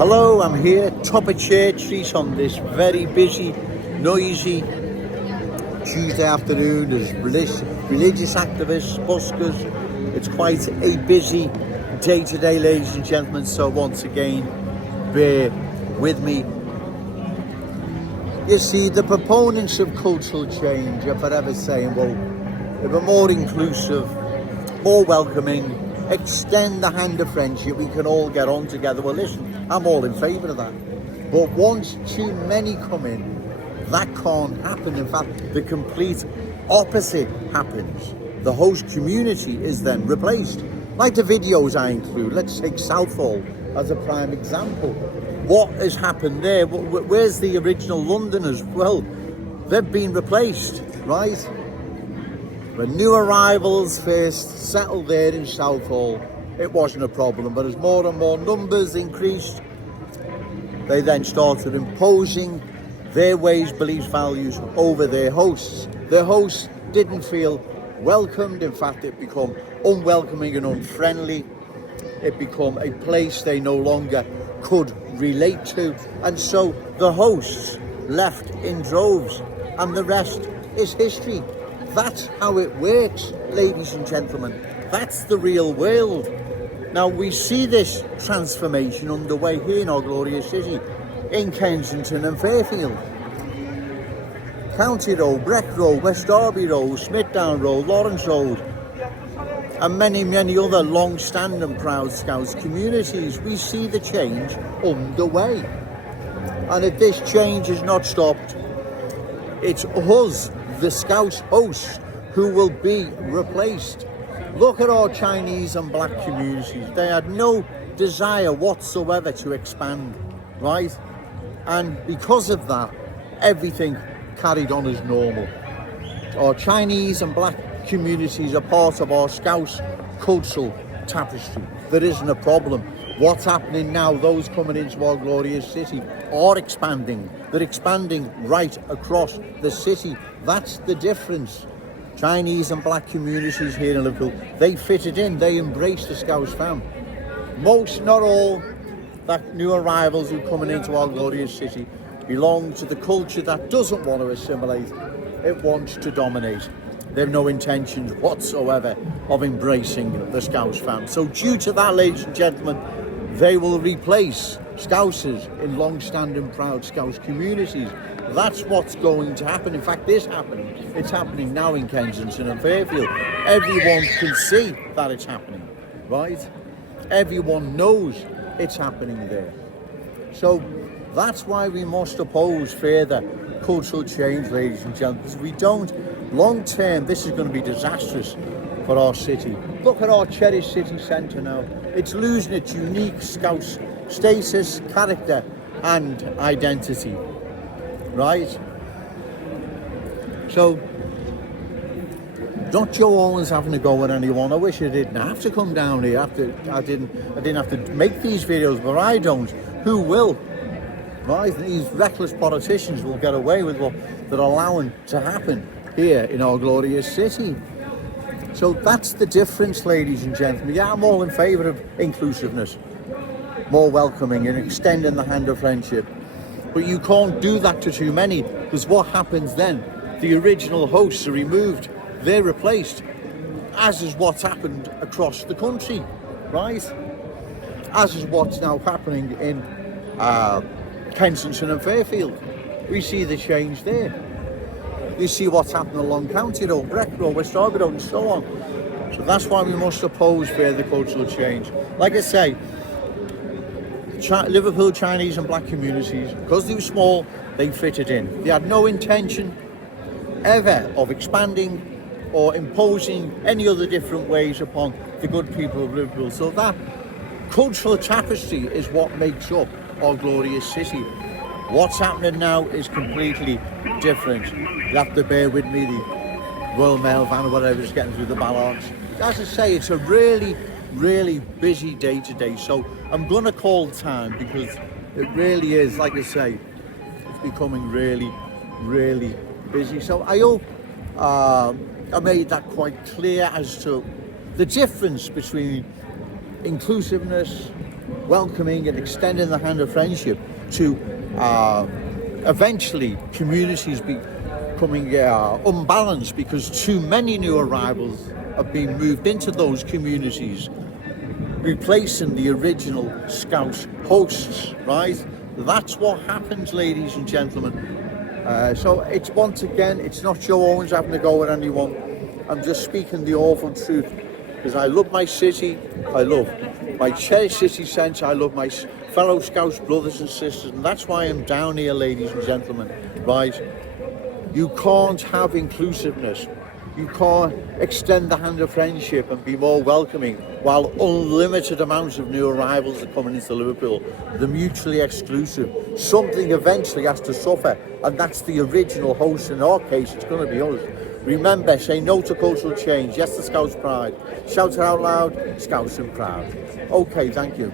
Hello, I'm here, top of Church Street on this very busy, noisy Tuesday afternoon. There's religious activists, buskers. It's quite a busy day today, ladies and gentlemen. So once again, bear with me. You see, the proponents of cultural change are forever saying, well, if we're more inclusive, more welcoming, extend the hand of friendship, we can all get on together. Well, listen, I'm all in favour of that. But once too many come in, that can't happen. In fact, the complete opposite happens. The host community is then replaced. Like the videos I include, let's take Southall as a prime example. What has happened there? Where's the original Londoners? Well, they've been replaced, right? When new arrivals first settled there in Southall, it wasn't a problem, but as more and more numbers increased, they then started imposing their ways, beliefs, values over their hosts. Their hosts didn't feel welcomed. In fact, it became unwelcoming and unfriendly. It became a place they no longer could relate to. And so the hosts left in droves, and the rest is history. That's how it works, ladies and gentlemen. That's the real world. Now, we see this transformation underway here in our glorious city, in Kensington and Fairfield. County Road, Breck Road, West Derby Road, Smithdown Road, Lawrence Road, and many, many other long-standing proud Scouts communities. We see the change underway. And if this change is not stopped, it's us, the Scouts hosts, who will be replaced. Look at our Chinese and black communities. They had no desire whatsoever to expand, right? And because of that, everything carried on as normal. Our Chinese and black communities are part of our Scouts cultural tapestry. There isn't a problem. What's happening now, those coming into our glorious city are expanding. They're expanding right across the city. That's the difference. Chinese and black communities here in Liverpool, they fitted in, they embraced the Scouts fam. Most, not all, that new arrivals who are coming into our glorious city belong to the culture that doesn't want to assimilate, it wants to dominate. They have no intentions whatsoever of embracing the Scouts fam. So due to that, ladies and gentlemen, they will replace Scousers in long-standing proud Scouts communities. That's what's going to happen. In fact, it's happening now in Kensington and Fairfield. Everyone can see that it's happening, right? Everyone knows it's happening there. So that's why we must oppose further cultural change, ladies and gentlemen. Because if we don't, long term, this is going to be disastrous for our city. Look at our cherished city centre now. It's losing its unique Scouse status, character and identity, right? So, not Joe Owens having to go at anyone. I wish I didn't have to come down here. I didn't have to make these videos, but I don't. Who will? Right? These reckless politicians will get away with what they're allowing to happen here in our glorious city. So that's the difference, ladies and gentlemen. Yeah, I'm all in favour of inclusiveness, more welcoming and extending the hand of friendship. But you can't do that to too many, because what happens then? The original hosts are removed, they're replaced, as is what's happened across the country, right? As is what's now happening in Kensington and Fairfield. We see the change there. We see what's happening along County Road, Breck Road, West Derby Road and so on. So that's why we must oppose further cultural change. Like I say, Liverpool Chinese and black communities, because they were small, they fitted in. They had no intention ever of expanding or imposing any other different ways upon the good people of Liverpool. So that cultural tapestry is what makes up our glorious city. What's happening now is completely different. You have to bear with me, the Royal Mail van or whatever is getting through the ballards. As I say, it's a really, really busy day today. So I'm going to call time, because it really is, like I say, it's becoming really, really busy. So I hope I made that quite clear as to the difference between inclusiveness, welcoming and extending the hand of friendship to eventually communities becoming unbalanced because too many new arrivals have been moved into those communities, replacing the original Scouse hosts, right? That's what happens, ladies and gentlemen. So it's, once again, it's not Joe Owens having to go at anyone. I'm just speaking the awful truth, because I love my city, I love my cherished city centre, I love my fellow Scouse brothers and sisters, and that's why I'm down here, ladies and gentlemen, right? You can't have inclusiveness. You can't extend the hand of friendship and be more welcoming while unlimited amounts of new arrivals are coming into Liverpool. They're mutually exclusive. Something eventually has to suffer, and that's the original host. In our case, it's going to be us. Remember, say no to cultural change, yes to Scouse pride. Shout it out loud, Scouse and proud. Okay, thank you.